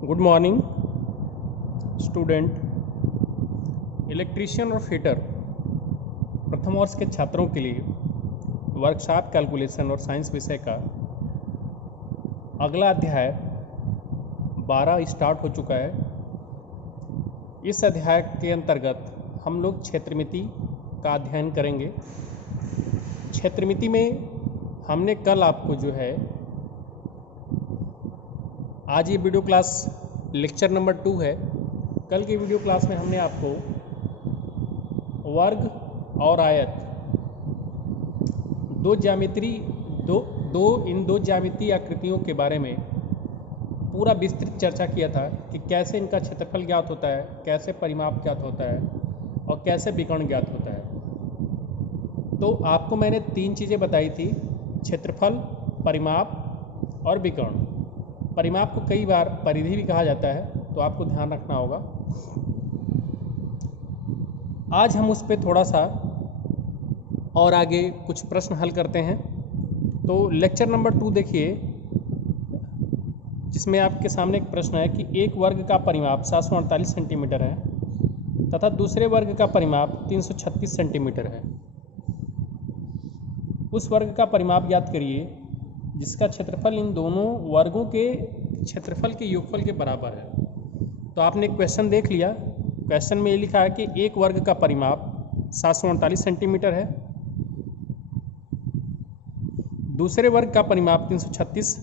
Good morning student. Electrician और fitter प्रथम वर्ष के छात्रों के लिए वर्कशॉप कैलकुलेशन और साइंस विषय का अगला अध्याय 12 स्टार्ट हो चुका है। इस अध्याय के अंतर्गत हम लोग क्षेत्रमिति का अध्ययन करेंगे। क्षेत्रमिति में हमने कल आपको जो है आज ये वीडियो क्लास लेक्चर नंबर 2 है। कल की वीडियो क्लास में हमने आपको वर्ग और आयत दो ज्यामितीय आकृतियों के बारे में पूरा विस्तृत चर्चा किया था कि कैसे इनका क्षेत्रफल ज्ञात होता है, कैसे परिमाप ज्ञात होता है और कैसे विकर्ण ज्ञात होता है। तो आपको मैंने 3 चीज़ें बताई थी, क्षेत्रफल, परिमाप और विकर्ण। परिमाप को कई बार परिधि भी कहा जाता है, तो आपको ध्यान रखना होगा। आज हम उस पर थोड़ा सा और आगे कुछ प्रश्न हल करते हैं। तो लेक्चर नंबर 2 देखिए, जिसमें आपके सामने एक प्रश्न है कि एक वर्ग का परिमाप 748 सेंटीमीटर है तथा दूसरे वर्ग का परिमाप 336 सेंटीमीटर है। उस वर्ग का परिमाप ज्ञात करिए जिसका क्षेत्रफल इन दोनों वर्गों के क्षेत्रफल के योगफल के बराबर है। तो आपने एक क्वेश्चन देख लिया। क्वेश्चन में ये लिखा है कि एक वर्ग का परिमाप 748 सेंटीमीटर है, दूसरे वर्ग का परिमाप 336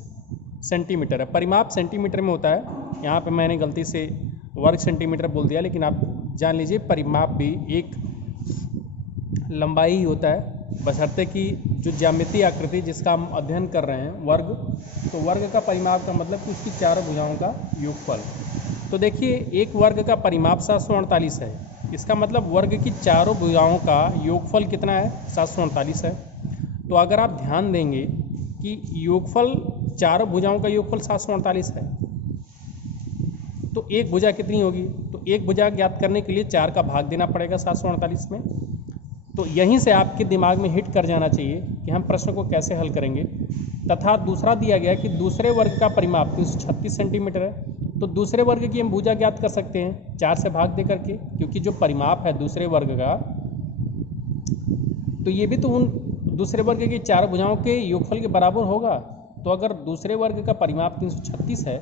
सेंटीमीटर है। परिमाप सेंटीमीटर में होता है, यहाँ पे मैंने गलती से वर्ग सेंटीमीटर बोल दिया, लेकिन आप जान लीजिए परिमाप भी एक लंबाई ही होता है, बशर्ते कि जो ज्यामितीय आकृति जिसका हम अध्ययन कर रहे हैं वर्ग, तो वर्ग का परिमाप का मतलब कि उसकी चारों भुजाओं का योगफल। तो देखिए, एक वर्ग का परिमाप 748 है, इसका मतलब वर्ग की चारों भुजाओं का योगफल कितना है? 748 है। तो अगर आप ध्यान देंगे कि योगफल चारों भुजाओं का योगफल 748 है, तो एक भुजा कितनी होगी? तो एक भुजा ज्ञात करने के लिए 4 का भाग देना पड़ेगा 748 में। तो यहीं से आपके दिमाग में हिट कर जाना चाहिए कि हम प्रश्न को कैसे हल करेंगे। तथा दूसरा दिया गया कि दूसरे वर्ग का परिमाप 336 सेंटीमीटर है, तो दूसरे वर्ग की हम भुजा ज्ञात कर सकते हैं 4 से भाग दे करके, क्योंकि जो परिमाप है दूसरे वर्ग का, तो ये भी तो उन दूसरे वर्ग की 4 भुजाओं के योगफल के बराबर होगा। तो अगर दूसरे वर्ग का परिमाप 336 है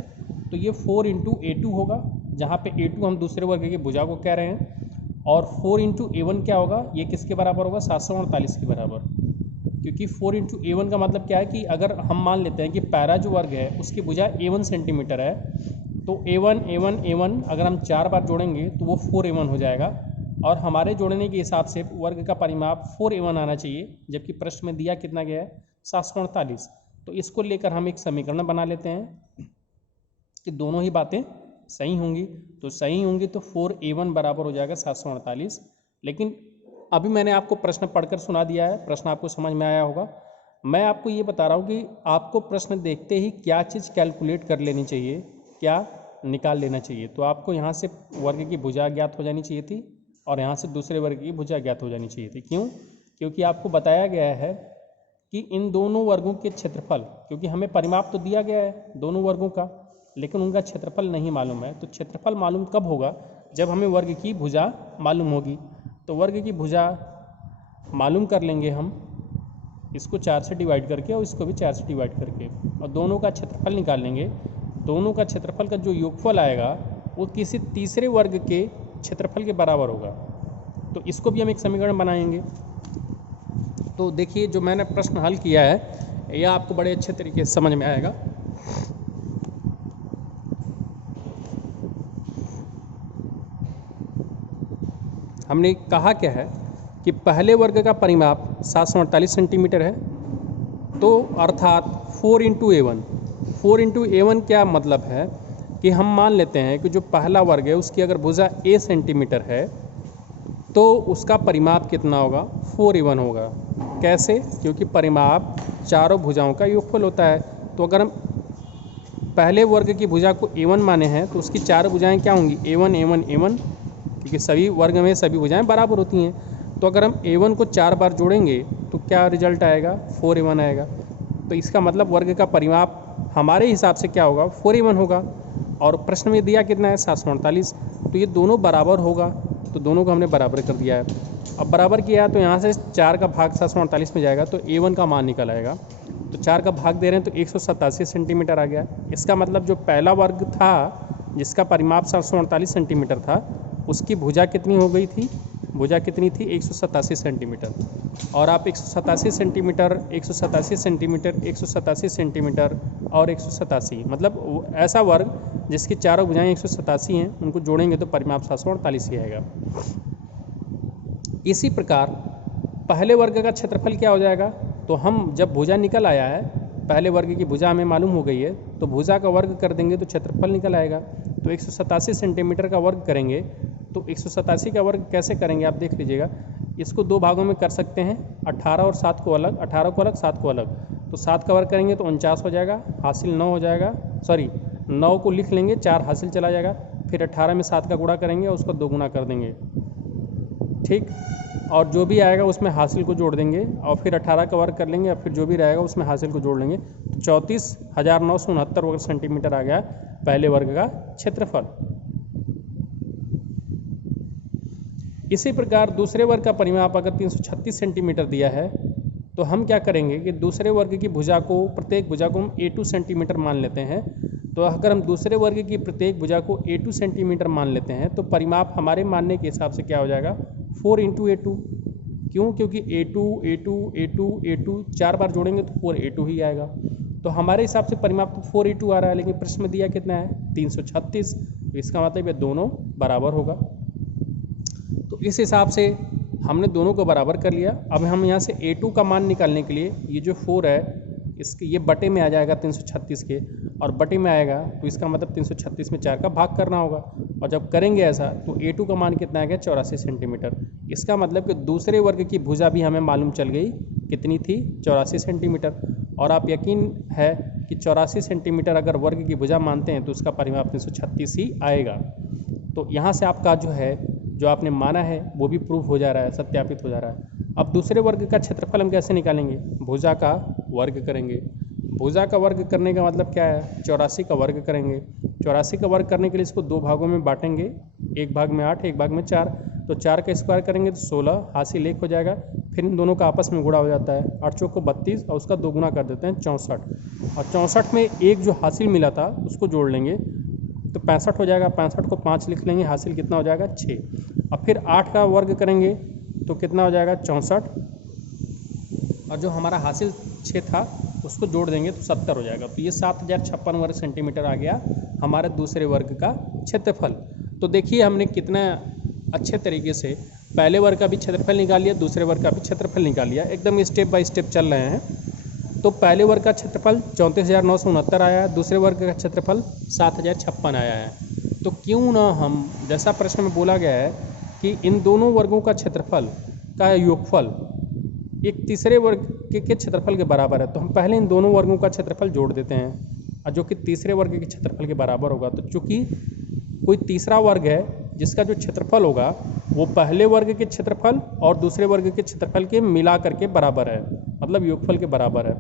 तो ये 4 × A2 होगा, जहाँ पे A2 हम दूसरे वर्ग की भुजा को कह रहे हैं, और 4 × A1 क्या होगा? ये किसके बराबर होगा? 748 के बराबर। क्योंकि 4 × A1 का मतलब क्या है कि अगर हम मान लेते हैं कि पैरा जो वर्ग है उसकी भुजा A1 सेंटीमीटर है, तो A1 अगर हम 4 बार जोड़ेंगे तो वो 4A1 हो जाएगा, और हमारे जोड़ने के हिसाब से वर्ग का परिमाप 4A1 आना चाहिए, जबकि प्रश्न में दिया कितना गया है? 748। तो इसको लेकर हम एक समीकरण बना लेते हैं कि दोनों ही बातें सही होंगी। तो सही होंगी तो 4A1 बराबर हो जाएगा 748। लेकिन अभी मैंने आपको प्रश्न पढ़कर सुना दिया है, प्रश्न आपको समझ में आया होगा। मैं आपको ये बता रहा हूँ कि आपको प्रश्न देखते ही क्या चीज़ कैलकुलेट कर लेनी चाहिए, क्या निकाल लेना चाहिए। तो आपको यहाँ से वर्ग की भुजा ज्ञात हो जानी चाहिए थी और यहाँ से दूसरे वर्ग की भुजा ज्ञात हो जानी चाहिए थी। क्यों? क्योंकि आपको बताया गया है कि इन दोनों वर्गों के क्षेत्रफल, क्योंकि हमें परिमाप तो दिया गया है दोनों वर्गों का, लेकिन उनका क्षेत्रफल नहीं मालूम है। तो क्षेत्रफल मालूम कब होगा? जब हमें वर्ग की भुजा मालूम होगी। तो वर्ग की भुजा मालूम कर लेंगे हम, इसको 4 से डिवाइड करके और इसको भी 4 से डिवाइड करके, और दोनों का क्षेत्रफल निकाल लेंगे। दोनों का क्षेत्रफल का जो योगफल आएगा वो किसी तीसरे वर्ग के क्षेत्रफल के बराबर होगा। तो इसको भी हम एक समीकरण बनाएंगे। तो देखिए, जो मैंने प्रश्न हल किया है यह आपको बड़े अच्छे तरीके से समझ में आएगा। हमने कहा क्या है कि पहले वर्ग का परिमाप 748 सेंटीमीटर है, तो अर्थात 4 × A1। 4 × A1 क्या मतलब है कि हम मान लेते हैं कि जो पहला वर्ग है उसकी अगर भुजा A सेंटीमीटर है तो उसका परिमाप कितना होगा? 4A1 होगा। कैसे? क्योंकि परिमाप चारों भुजाओं का योगफल होता है। तो अगर हम पहले वर्ग की भुजा को A1 माने हैं तो उसकी 4 भुजाएं क्या होंगी? A1, क्योंकि सभी वर्ग में सभी भुजाएं बराबर होती हैं। तो अगर हम A1 को 4 बार जोड़ेंगे तो क्या रिजल्ट आएगा? 4A1 आएगा। तो इसका मतलब वर्ग का परिमाप हमारे हिसाब से क्या होगा? 4A1 होगा। और प्रश्न में दिया कितना है 748, तो ये दोनों बराबर होगा, तो दोनों को हमने बराबर कर दिया है। अब बराबर किया तो यहाँ से 4 का भाग 748 में जाएगा तो A1 का मान निकल आएगा। तो 4 का भाग दे रहे हैं तो 187 सेंटीमीटर आ गया। इसका मतलब जो पहला वर्ग था जिसका परिमाप 748 सेंटीमीटर था, उसकी भुजा कितनी हो गई थी, भुजा कितनी थी 187 सेंटीमीटर। और आप 187 सेंटीमीटर 187 सेंटीमीटर 187 सेंटीमीटर और 187, मतलब ऐसा वर्ग जिसकी चारों भुजाएं 187 हैं, उनको जोड़ेंगे तो परिमाप 748 ही आएगा। इसी प्रकार पहले वर्ग का क्षेत्रफल क्या हो जाएगा, तो हम जब भुजा निकल आया है, पहले वर्ग की भुजा हमें मालूम हो गई है, तो भुजा का वर्ग कर देंगे तो क्षेत्रफल निकल आएगा। तो 187 सेंटीमीटर का वर्ग करेंगे तो 187 का वर्ग कैसे करेंगे आप देख लीजिएगा। इसको दो भागों में कर सकते हैं, 18 और 7 को अलग, 18 को अलग 7 को अलग। तो 7 का वर्ग करेंगे तो 49 हो जाएगा, हासिल 9 हो जाएगा, सॉरी 9 को लिख लेंगे, 4 हासिल चला जाएगा। फिर 18 में 7 का गुणा करेंगे और उसको 2 गुना कर देंगे, ठीक। और जो भी आएगा उसमें हासिल को जोड़ देंगे और फिर 18 का वर्ग कर लेंगे और फिर जो भी रहेगा उसमें हासिल को जोड़ लेंगे। तो 34,969 वर्ग सेंटीमीटर आ गया पहले वर्ग का क्षेत्रफल। इसी प्रकार दूसरे वर्ग का परिमाप अगर 336 सेंटीमीटर दिया है तो हम क्या करेंगे कि दूसरे वर्ग की भुजा को, प्रत्येक भुजा को हम A2 सेंटीमीटर मान लेते हैं। तो अगर हम दूसरे वर्ग की प्रत्येक भुजा को A2 सेंटीमीटर मान लेते हैं तो परिमाप हमारे मानने के हिसाब से क्या हो जाएगा 4 × A2। क्यों? क्योंकि A2 A2 A2 A2 4 बार जोड़ेंगे तो 4A2 ही आएगा। तो हमारे हिसाब से परिमाप तो 4A2 आ रहा है, लेकिन प्रश्न में दिया कितना है 336, तो इसका मतलब ये दोनों बराबर होगा। तो इस हिसाब से हमने दोनों को बराबर कर लिया। अब हम यहाँ से A2 का मान निकालने के लिए ये जो 4 है इसके ये बटे में आ जाएगा 336 के, और बटे में आएगा तो इसका मतलब 336 में 4 का भाग करना होगा। और जब करेंगे ऐसा तो A2 का मान कितना आ गया 84 सेंटीमीटर। इसका मतलब कि दूसरे वर्ग की भुजा भी हमें मालूम चल गई कितनी थी 84 सेंटीमीटर। और आप यकीन है कि 84 सेंटीमीटर अगर वर्ग की भुजा मानते हैं तो उसका परिमाप 336 ही आएगा। तो यहाँ से आपका जो है जो आपने माना है वो भी प्रूफ हो जा रहा है, सत्यापित हो जा रहा है। अब दूसरे वर्ग का क्षेत्रफल हम कैसे निकालेंगे, भुजा का वर्ग करेंगे। भुजा का वर्ग करने का मतलब क्या है, 84 का वर्ग करेंगे। 84 का वर्ग करने के लिए इसको दो भागों में बांटेंगे, एक भाग में 8 एक भाग में 4। तो 4 का स्क्वायर करेंगे तो 16, हासिल 1 हो जाएगा। फिर इन दोनों का आपस में गुणा हो जाता है, 8 चौक को 32 और उसका 2 गुना कर देते हैं 64। और 64 में एक जो हासिल मिला था उसको जोड़ लेंगे तो 65 हो जाएगा। 65 को 5 लिख लेंगे, हासिल कितना हो जाएगा 6। अब फिर 8 का वर्ग करेंगे तो कितना हो जाएगा 64, और जो हमारा हासिल 6 था उसको जोड़ देंगे तो 70 हो जाएगा। तो ये 7056 वर्ग सेंटीमीटर आ गया हमारे दूसरे वर्ग का क्षेत्रफल। तो देखिए हमने कितना अच्छे तरीके से पहले वर्ग का भी क्षेत्रफल निकाल लिया, दूसरे वर्ग का भी क्षेत्रफल निकाल लिया, एकदम स्टेप बाय स्टेप चल रहे हैं। तो पहले वर्ग का क्षेत्रफल 34,969 आया है, दूसरे वर्ग का क्षेत्रफल 7,056 आया है। तो क्यों ना हम, जैसा प्रश्न में बोला गया है कि इन दोनों वर्गों का क्षेत्रफल का योगफल एक तीसरे वर्ग के क्षेत्रफल के बराबर है, तो हम पहले इन दोनों वर्गों का क्षेत्रफल जोड़ देते हैं, और जो कि तीसरे वर्ग के क्षेत्रफल के बराबर होगा। तो चूँकि कोई तीसरा वर्ग है जिसका जो क्षेत्रफल होगा वो पहले वर्ग के क्षेत्रफल और दूसरे वर्ग के क्षेत्रफल के मिला करके बराबर है, मतलब योगफल के बराबर है।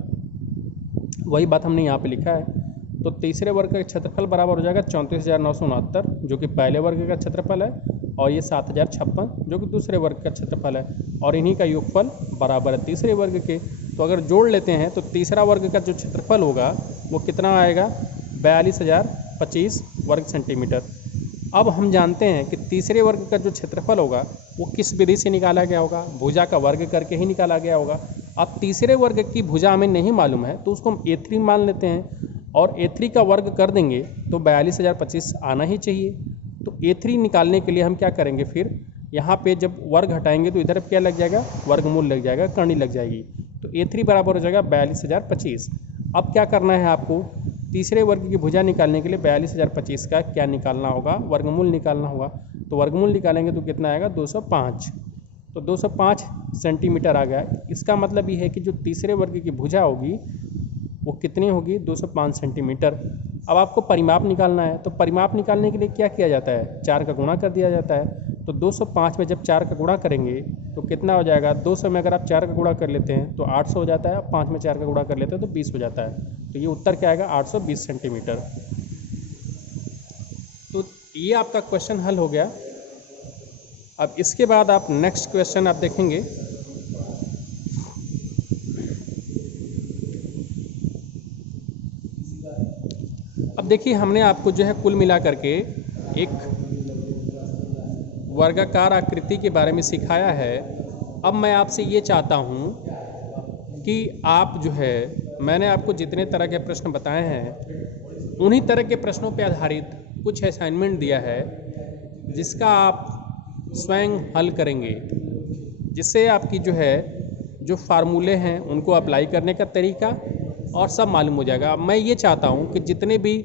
वही बात हमने यहाँ पे लिखा है। तो तीसरे वर्ग का क्षेत्रफल बराबर हो जाएगा 34,969 जो कि पहले वर्ग का क्षेत्रफल है, और ये 7,056 जो कि दूसरे वर्ग का क्षेत्रफल है, और इन्हीं का योगफल बराबर है तीसरे वर्ग के। तो अगर जोड़ लेते हैं तो तीसरा वर्ग का जो क्षेत्रफल होगा वो कितना आएगा 42,025 वर्ग सेंटीमीटर। अब हम जानते हैं कि तीसरे वर्ग का जो क्षेत्रफल होगा वो किस विधि से निकाला गया होगा, भुजा का वर्ग करके ही निकाला गया होगा। अब तीसरे वर्ग की भुजा हमें नहीं मालूम है तो उसको हम A3 मान लेते हैं, और A3 का वर्ग कर देंगे तो 42,025 आना ही चाहिए। तो A3 निकालने के लिए हम क्या करेंगे, फिर यहाँ पे जब वर्ग हटाएंगे तो इधर क्या लग जाएगा, वर्गमूल लग जाएगा, करनी लग जाएगी। तो A3 बराबर हो जाएगा 42,025। अब क्या करना है आपको, तीसरे वर्ग की भुजा निकालने के लिए 42,025 का क्या निकालना होगा, वर्गमूल निकालना होगा। तो वर्गमूल निकालेंगे तो कितना आएगा 205। तो 205 सेंटीमीटर आ गया। इसका मतलब ये है कि जो तीसरे वर्ग की भुजा होगी वो कितनी होगी 205 सेंटीमीटर। अब आपको परिमाप निकालना है, तो परिमाप निकालने के लिए क्या किया जाता है, 4 का गुणा कर दिया जाता है। तो 205 में जब 4 का गुणा करेंगे तो कितना हो जाएगा, 200 में अगर आप 4 का गुणा कर लेते हैं तो 800 हो जाता है, 5 में 4 का गुणा कर लेते हैं तो 20 हो जाता है। तो ये उत्तर क्या आएगा 820 सेंटीमीटर। ये आपका क्वेश्चन हल हो गया। अब इसके बाद आप नेक्स्ट क्वेश्चन आप देखेंगे। अब देखिए हमने आपको जो है कुल मिला करके एक वर्गाकार आकृति के बारे में सिखाया है। अब मैं आपसे ये चाहता हूँ कि आप जो है, मैंने आपको जितने तरह के प्रश्न बताए हैं उन्हीं तरह के प्रश्नों पर आधारित कुछ असाइनमेंट दिया है जिसका आप स्वयं हल करेंगे, जिससे आपकी जो है जो फार्मूले हैं उनको अप्लाई करने का तरीका और सब मालूम हो जाएगा। मैं ये चाहता हूँ कि जितने भी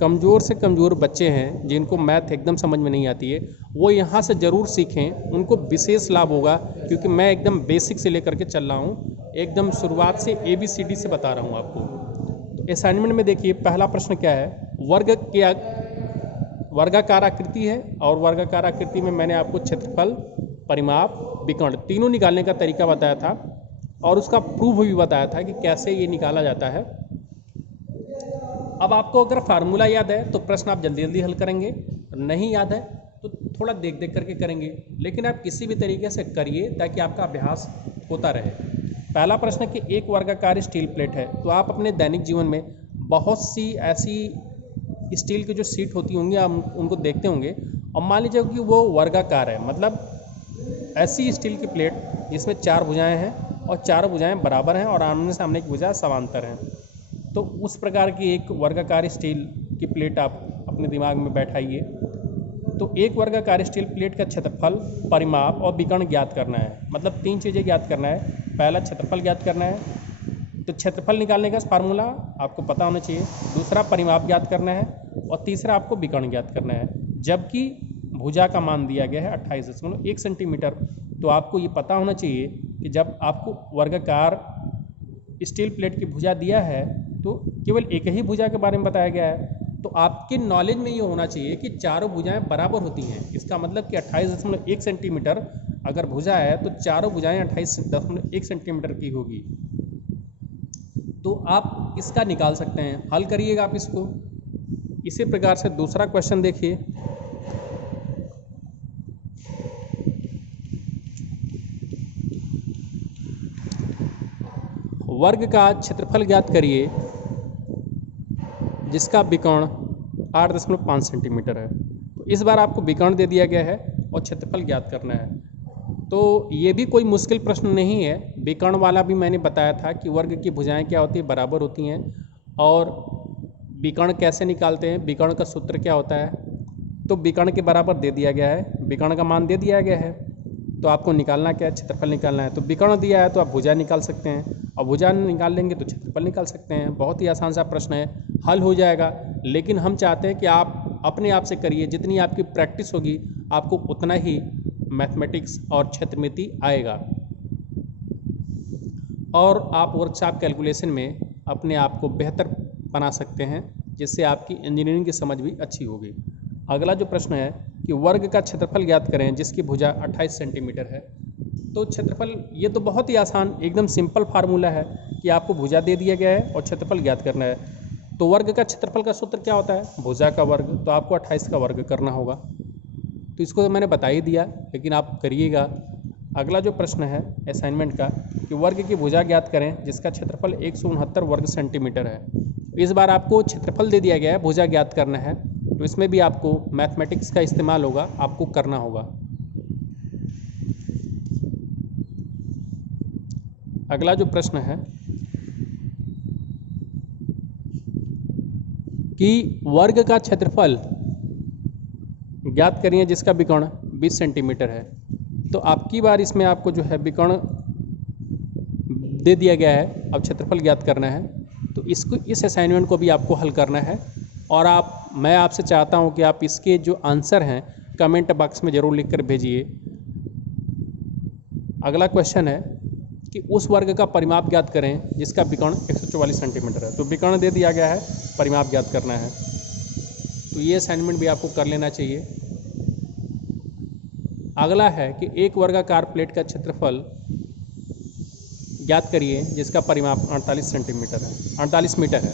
कमज़ोर से कमज़ोर बच्चे हैं जिनको मैथ एकदम समझ में नहीं आती है वो यहाँ से ज़रूर सीखें, उनको विशेष लाभ होगा, क्योंकि मैं एकदम बेसिक से लेकर के चल रहा हूँ, एकदम शुरुआत से ABCD से बता रहा हूँ आपको। तो असाइनमेंट में देखिए पहला प्रश्न क्या है, वर्गाकार आकृति है और वर्गाकार आकृति में मैंने आपको क्षेत्रफल, परिमाप, विकर्ण तीनों निकालने का तरीका बताया था और उसका प्रूफ भी बताया था कि कैसे ये निकाला जाता है। अब आपको अगर फार्मूला याद है तो प्रश्न आप जल्दी जल्दी हल करेंगे, नहीं याद है तो थोड़ा देख देख करके करेंगे, लेकिन आप किसी भी तरीके से करिए ताकि आपका अभ्यास होता रहे। पहला प्रश्न कि एक वर्गाकार स्टील प्लेट है, तो आप अपने दैनिक जीवन में बहुत सी ऐसी स्टील की जो सीट होती होंगी आप उनको देखते होंगे, और मान लीजिए कि वो वर्गाकार है, मतलब ऐसी स्टील की प्लेट जिसमें 4 भुजाएं हैं और चारों भुजाएं बराबर हैं और आमने सामने की भुजा समांतर हैं। तो उस प्रकार की एक वर्गाकार स्टील की प्लेट आप अपने दिमाग में बैठाइए। तो एक वर्गाकार स्टील प्लेट का क्षेत्रफल, परिमाप और विकर्ण ज्ञात करना है, मतलब 3 चीज़ें ज्ञात करना है। पहला क्षेत्रफल ज्ञात करना है, तो क्षेत्रफल निकालने का फार्मूला आपको पता होना चाहिए। दूसरा परिमाप ज्ञात करना है और तीसरा आपको विकर्ण ज्ञात करना है। जबकि भुजा का मान दिया गया है 28.1 सेंटीमीटर, तो आपको ये पता होना चाहिए कि जब आपको वर्गाकार स्टील प्लेट की भुजा दिया है तो केवल एक ही भुजा के बारे में बताया गया है, तो आपके नॉलेज में ये होना चाहिए कि चारों भुजाएं बराबर होती हैं। इसका मतलब कि 28.1 सेंटीमीटर अगर भुजा है तो चारों भुजाएं 28.1 सेंटीमीटर की होगी। तो आप इसका निकाल सकते हैं, हल करिएगा आप इसको। इसी प्रकार से दूसरा क्वेश्चन देखिए, वर्ग का क्षेत्रफल ज्ञात करिए जिसका विकर्ण 8.5 सेंटीमीटर है। तो इस बार आपको विकर्ण दे दिया गया है और क्षेत्रफल ज्ञात करना है। तो ये भी कोई मुश्किल प्रश्न नहीं है, विकर्ण वाला भी मैंने बताया था कि वर्ग की भुजाएं क्या होती है, बराबर होती हैं। और विकर्ण कैसे निकालते हैं, विकर्ण का सूत्र क्या होता है, तो विकर्ण के बराबर दे दिया गया है, विकर्ण का मान दे दिया गया है, तो आपको निकालना क्या है, क्षेत्रफल निकालना है। तो विकर्ण दिया है तो आप भुजा निकाल सकते हैं, और भुजा निकाल लेंगे तो क्षेत्रफल निकाल सकते हैं। बहुत ही आसान सा प्रश्न है, हल हो जाएगा। लेकिन हम चाहते हैं कि आप अपने आप से करिए, जितनी आपकी प्रैक्टिस होगी आपको उतना ही मैथमेटिक्स और क्षेत्रमिति आएगा, और आप वर्कशॉप कैलकुलेशन में अपने आप को बेहतर बना सकते हैं, जिससे आपकी इंजीनियरिंग की समझ भी अच्छी होगी। अगला जो प्रश्न है कि वर्ग का क्षेत्रफल ज्ञात करें जिसकी भुजा 28 सेंटीमीटर है। तो क्षेत्रफल, ये तो बहुत ही आसान एकदम सिंपल फार्मूला है कि आपको भुजा दे दिया गया है और क्षेत्रफल ज्ञात करना है। तो वर्ग का क्षेत्रफल का सूत्र क्या होता है, भुजा का वर्ग, तो आपको 28 का वर्ग करना होगा। तो इसको तो मैंने बता ही दिया, लेकिन आप करिएगा। अगला जो प्रश्न है असाइनमेंट का कि वर्ग की भुजा ज्ञात करें जिसका क्षेत्रफल 169 वर्ग सेंटीमीटर है। इस बार आपको क्षेत्रफल दे दिया गया है, भुजा ज्ञात करना है, तो इसमें भी आपको मैथमेटिक्स का इस्तेमाल होगा, आपको करना होगा। अगला जो प्रश्न है कि वर्ग का क्षेत्रफल ज्ञात करिए जिसका विकर्ण 20 सेंटीमीटर है। तो आपकी बार इसमें आपको जो है विकर्ण दे दिया गया है, अब क्षेत्रफल ज्ञात करना है। तो इसको, इस असाइनमेंट को भी आपको हल करना है, और मैं आपसे चाहता हूं कि आप इसके जो आंसर हैं कमेंट बॉक्स में ज़रूर लिख कर भेजिए। अगला क्वेश्चन है कि उस वर्ग का परिमाप ज्ञात करें जिसका विकर्ण 144 सेंटीमीटर है। तो विकर्ण दे दिया गया है, परिमाप ज्ञात करना है, तो ये असाइनमेंट भी आपको कर लेना चाहिए। अगला है कि एक वर्गाकार प्लेट का क्षेत्रफल ज्ञात करिए जिसका परिमाप 48 सेंटीमीटर है, 48 मीटर है।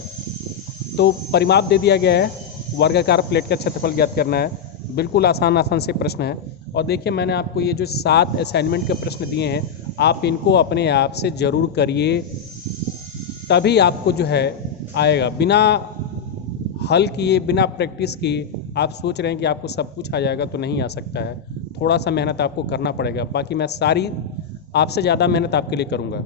तो परिमाप दे दिया गया है, वर्गाकार प्लेट का क्षेत्रफल ज्ञात करना है, बिल्कुल आसान आसान से प्रश्न है। और देखिए मैंने आपको ये जो 7 असाइनमेंट के प्रश्न दिए हैं, आप इनको अपने आप से ज़रूर करिए, तभी आपको जो है आएगा। बिना हल किए, बिना प्रैक्टिस किए आप सोच रहे हैं कि आपको सब कुछ आ जाएगा, तो नहीं आ सकता है। थोड़ा सा मेहनत आपको करना पड़ेगा। बाकी मैं सारी आपसे ज़्यादा मेहनत आपके लिए करूँगा।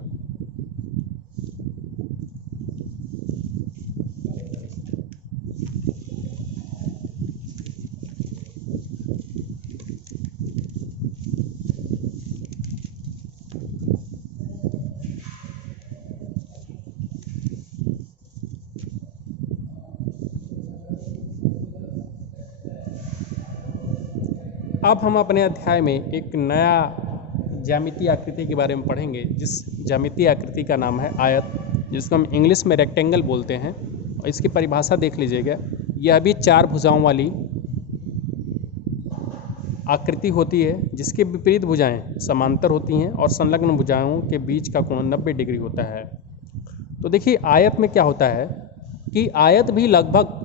अब हम अपने अध्याय में एक नया ज्यामितीय आकृति के बारे में पढ़ेंगे, जिस ज्यामितीय आकृति का नाम है आयत, जिसको हम इंग्लिश में रेक्टेंगल बोलते हैं। और इसकी परिभाषा देख लीजिएगा। यह भी 4 भुजाओं वाली आकृति होती है, जिसके विपरीत भुजाएं समांतर होती हैं और संलग्न भुजाओं के बीच का कोण 90 डिग्री होता है। तो देखिए आयत में क्या होता है कि आयत भी लगभग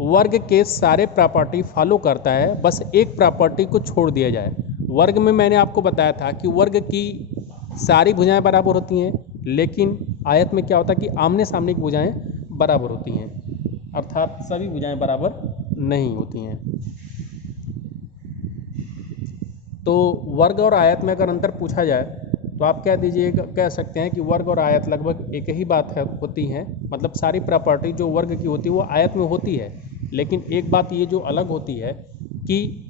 वर्ग के सारे प्रॉपर्टी फॉलो करता है, बस एक प्रॉपर्टी को छोड़ दिया जाए। वर्ग में मैंने आपको बताया था कि वर्ग की सारी भुजाएं बराबर होती हैं, लेकिन आयत में क्या होता है कि आमने सामने की भुजाएं बराबर होती हैं, अर्थात सभी भुजाएं बराबर नहीं होती हैं। तो वर्ग और आयत में अगर अंतर पूछा जाए तो आप कह सकते हैं कि वर्ग और आयत लगभग एक ही बात होती है। मतलब सारी प्रॉपर्टी जो वर्ग की होती है वो आयत में होती है, लेकिन एक बात ये जो अलग होती है कि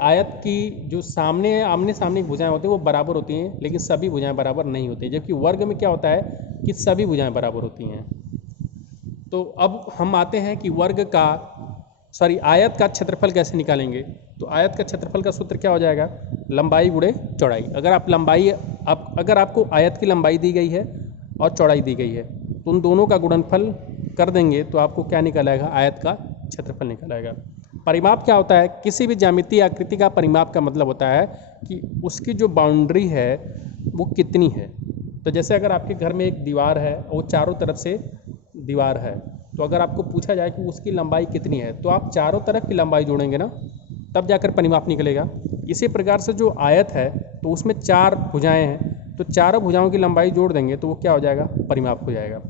आयत की जो आमने सामने की भुजाएं होती हैं वो बराबर होती हैं, लेकिन सभी भुजाएं बराबर नहीं होती, जबकि वर्ग में क्या होता है कि सभी भुजाएं बराबर होती हैं। तो अब हम आते हैं कि आयत का क्षेत्रफल कैसे निकालेंगे। तो आयत का क्षेत्रफल का सूत्र क्या हो जाएगा, लंबाई गुणे चौड़ाई। अगर आपको आयत की लंबाई दी गई है और चौड़ाई दी गई है, तो उन दोनों का गुणनफल कर देंगे तो आपको क्या निकल आएगा, आयत का क्षेत्रफल निकल आएगा। परिमाप क्या होता है, किसी भी ज्यामितीय आकृति का परिमाप का मतलब होता है कि उसकी जो बाउंड्री है वो कितनी है। तो जैसे अगर आपके घर में एक दीवार है, वो चारों तरफ से दीवार है, तो अगर आपको पूछा जाए कि उसकी लंबाई कितनी है, तो आप चारों तरफ की लंबाई जोड़ेंगे ना, तब जाकर परिमाप निकलेगा। इसी प्रकार से जो आयत है तो उसमें 4 भुजाएं हैं, तो चारों भुजाओं की लंबाई जोड़ देंगे तो वो क्या हो जाएगा, परिमाप हो जाएगा।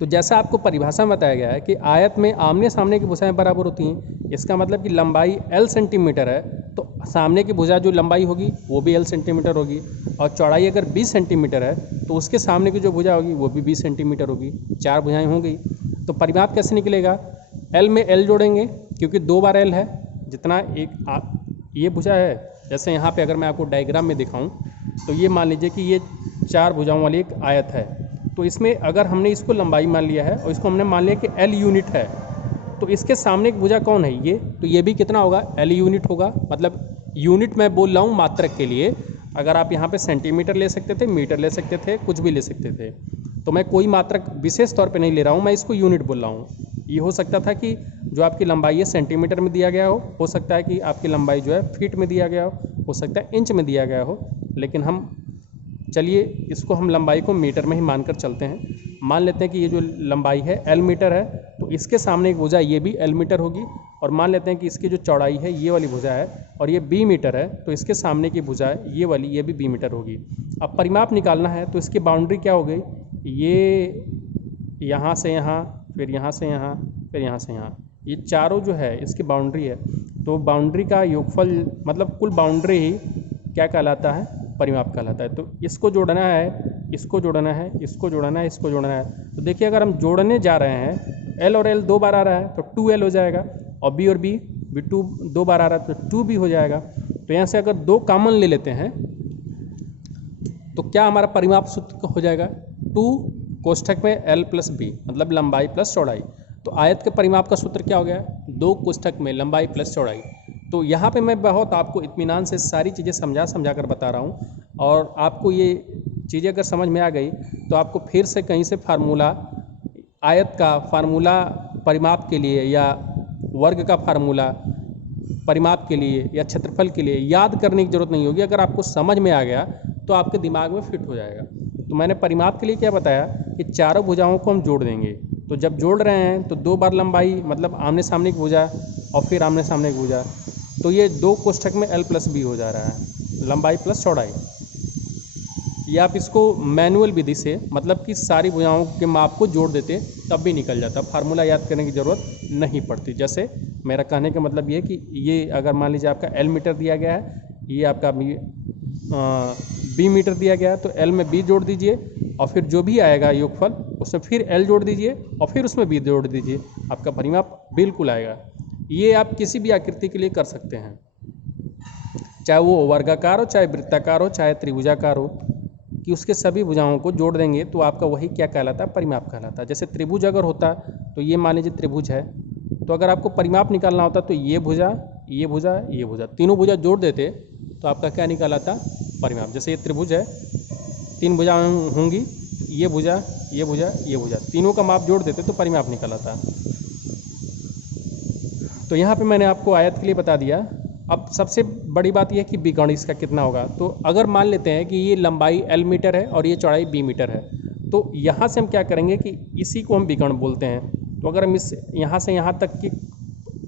तो जैसा आपको परिभाषा में बताया गया है कि आयत में आमने सामने की भुजाएं बराबर होती हैं, इसका मतलब कि लंबाई L सेंटीमीटर है तो सामने की भुजा जो लंबाई होगी वो भी L सेंटीमीटर होगी, और चौड़ाई अगर 20 सेंटीमीटर है तो उसके सामने की जो भुजा होगी वो भी 20 सेंटीमीटर होगी। 4 भुजाएं होंगी। तो परिमाप कैसे निकलेगा, L में L जोड़ेंगे क्योंकि 2 बार L है, जितना ये भुजा है। जैसे यहाँ पे अगर मैं आपको डायग्राम में दिखाऊं तो ये मान लीजिए कि ये 4 भुजाओं वाली एक आयत है, तो इसमें अगर हमने इसको लंबाई मान लिया है और इसको हमने मान लिया कि L यूनिट है, तो इसके सामने एक भुजा कौन है, ये, तो ये भी कितना होगा, L यूनिट होगा। मतलब यूनिट मैं बोल रहा हूँ मात्रक के लिए। अगर आप यहाँ पे सेंटीमीटर ले सकते थे, मीटर ले सकते थे, कुछ भी ले सकते थे, तो मैं कोई मात्रक विशेष तौर पे नहीं ले रहा हूँ, मैं इसको यूनिट बोल रहा हूँ। ये हो सकता था कि जो आपकी लंबाई है सेंटीमीटर में दिया गया हो सकता है कि आपकी लंबाई जो है फीट में दिया गया हो सकता है इंच में दिया गया हो, लेकिन चलिए इसको हम लंबाई को मीटर में ही मानकर चलते हैं। मान लेते हैं कि ये जो लंबाई है L मीटर है, तो इसके सामने एक भुजा ये भी L मीटर होगी, और मान लेते हैं कि इसकी जो चौड़ाई है ये वाली भुजा है और ये B मीटर है, तो इसके सामने की भुजा है ये वाली, ये भी B मीटर होगी। अब परिमाप निकालना है तो इसकी बाउंड्री क्या हो गई, ये यहाँ से यहाँ, फिर यहाँ से यहाँ, फिर यहाँ से यहाँ, ये चारों जो है इसकी बाउंड्री है। तो बाउंड्री का योगफल मतलब कुल बाउंड्री ही क्या कहलाता है, परिमाप कहलाता है। तो इसको जोड़ना है, इसको जोड़ना है, इसको जोड़ना है, इसको जोड़ना है। तो देखिए अगर हम जोड़ने जा रहे हैं, L और L 2 बार आ रहा है तो 2L हो जाएगा, और B और B भी 2 बार आ रहा है तो 2B हो जाएगा। तो यहाँ से अगर 2 कॉमन ले लेते हैं तो क्या हमारा परिमाप सूत्र हो जाएगा, 2 कोष्ठक में L प्लस B, मतलब लंबाई प्लस चौड़ाई। तो आयत के परिमाप का सूत्र क्या हो गया, 2 कोष्ठक में लंबाई प्लस चौड़ाई। तो यहाँ पे मैं बहुत आपको इत्मीनान से सारी चीज़ें समझा कर बता रहा हूँ, और आपको ये चीज़ें अगर समझ में आ गई तो आपको फिर से कहीं से आयत का फार्मूला परिमाप के लिए, या वर्ग का फार्मूला परिमाप के लिए, या क्षेत्रफल के लिए याद करने की ज़रूरत नहीं होगी। अगर आपको समझ में आ गया तो आपके दिमाग में फिट हो जाएगा। तो मैंने परिमाप के लिए क्या बताया कि चारों भुजाओं को हम जोड़ देंगे। तो जब जोड़ रहे हैं तो 2 बार लंबाई मतलब आमने सामने की भुजा और फिर आमने सामने की भुजा, तो ये 2 कोष्ठक में l प्लस बी हो जा रहा है, लंबाई प्लस चौड़ाई। या आप इसको मैनुअल विधि से मतलब कि सारी भुजाओं के माप को जोड़ देते तब भी निकल जाता, फार्मूला याद करने की ज़रूरत नहीं पड़ती। जैसे मेरा कहने का मतलब ये है कि ये अगर मान लीजिए आपका l मीटर दिया गया है, ये आपका b मीटर दिया गया है, तो l में b जोड़ दीजिए और फिर जो भी आएगा योगफल उसमें फिर l जोड़ दीजिए और फिर उसमें b जोड़ दीजिए, आपका परिमाप बिल्कुल आएगा। ये आप किसी भी आकृति के लिए कर सकते हैं, चाहे वो वर्गाकार हो, चाहे वृत्ताकार हो, चाहे त्रिभुजाकार हो, कि उसके सभी भुजाओं को जोड़ देंगे तो आपका वही क्या कहलाता है, परिमाप कहलाता है। जैसे त्रिभुज अगर होता तो ये मान लीजिए त्रिभुज है, तो अगर आपको परिमाप निकालना होता तो ये भुजा, ये भुजा, ये भुजा, तीनों भुजा जोड़ देते तो आपका क्या निकालाता, परिमाप। जैसे ये त्रिभुज है, 3 भुजाएं होंगी, ये भुजा, ये भुजा, ये भुजा, तीनों का माप जोड़ देते तो परिमाप निकालाता। तो यहाँ पे मैंने आपको आयत के लिए बता दिया। अब सबसे बड़ी बात यह है कि विकर्ण इसका कितना होगा। तो अगर मान लेते हैं कि ये लंबाई l मीटर है और ये चौड़ाई b मीटर है, तो यहाँ से हम क्या करेंगे कि इसी को हम विकर्ण बोलते हैं। तो अगर हम इस यहाँ से यहाँ तक की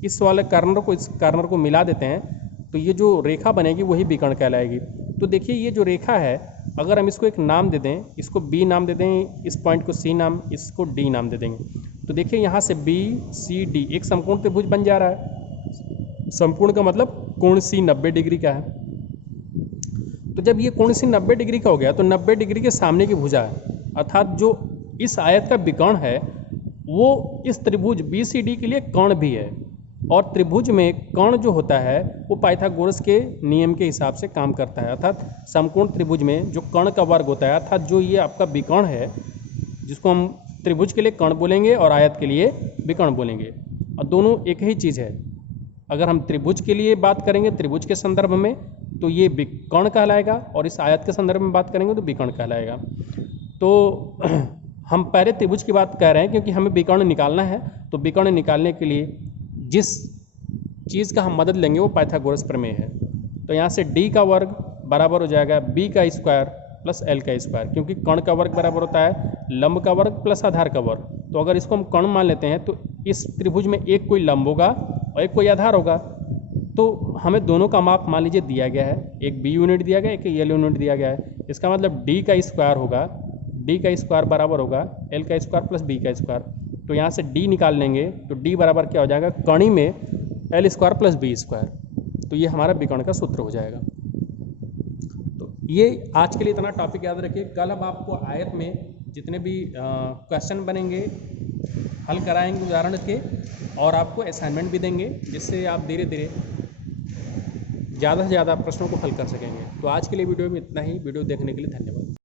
इस वाले कार्नर को इस कार्नर को मिला देते हैं तो ये जो रेखा बनेगी वही विकर्ण कहलाएगी। तो देखिए ये जो रेखा है, अगर हम इसको एक नाम दे दें, इसको b नाम दे दें, इस पॉइंट को c नाम, इसको d नाम दे देंगे, तो देखिए यहाँ से b c d एक समकोण त्रिभुज बन जा रहा है। संपूर्ण का मतलब कोण सी 90 डिग्री का है। तो जब ये कोण सी 90 डिग्री का हो गया तो 90 डिग्री के सामने की भुजा अर्थात जो इस आयत का विकर्ण है वो इस त्रिभुज BCD के लिए कर्ण भी है। और त्रिभुज में कर्ण जो होता है वो पाइथागोरस के नियम के हिसाब से काम करता है, अर्थात समकोण त्रिभुज में जो कर्ण का वर्ग होता है, अर्थात जो ये आपका विकर्ण है जिसको हम त्रिभुज के लिए कर्ण बोलेंगे और आयत के लिए विकर्ण बोलेंगे, और दोनों एक ही चीज़ है। अगर हम त्रिभुज के लिए बात करेंगे त्रिभुज के संदर्भ में तो ये विकर्ण कहलाएगा, और इस आयत के संदर्भ में बात करेंगे तो विकर्ण कहलाएगा। तो हम पहले त्रिभुज की बात कर रहे हैं क्योंकि हमें विकर्ण निकालना है। तो विकर्ण निकालने के लिए जिस चीज़ का हम मदद लेंगे वो पाइथागोरस प्रमेय है। तो यहाँ से d का वर्ग बराबर हो जाएगा b का स्क्वायर प्लस l का स्क्वायर, क्योंकि कर्ण का वर्ग बराबर होता है लंब का वर्ग प्लस आधार का वर्ग। तो अगर इसको हम कर्ण मान लेते हैं तो इस त्रिभुज में एक कोई लंब होगा और एक कोई आधार होगा। तो हमें दोनों का माप मान लीजिए दिया गया है, एक b यूनिट दिया गया, एक l यूनिट दिया गया है। इसका मतलब d का स्क्वायर होगा, d का स्क्वायर बराबर होगा l का स्क्वायर प्लस b का स्क्वायर। तो यहाँ से d निकाल लेंगे तो d बराबर क्या हो जाएगा, कर्ण में l square plus b square. तो ये हमारा विकर्ण का सूत्र हो जाएगा। तो ये आज के लिए इतना टॉपिक याद रखिए। कल अब आपको आयत में जितने भी क्वेश्चन बनेंगे हल कराएंगे उदाहरण के, और आपको असाइनमेंट भी देंगे जिससे आप धीरे धीरे ज़्यादा से ज़्यादा प्रश्नों को हल कर सकेंगे। तो आज के लिए वीडियो में इतना ही। वीडियो देखने के लिए धन्यवाद।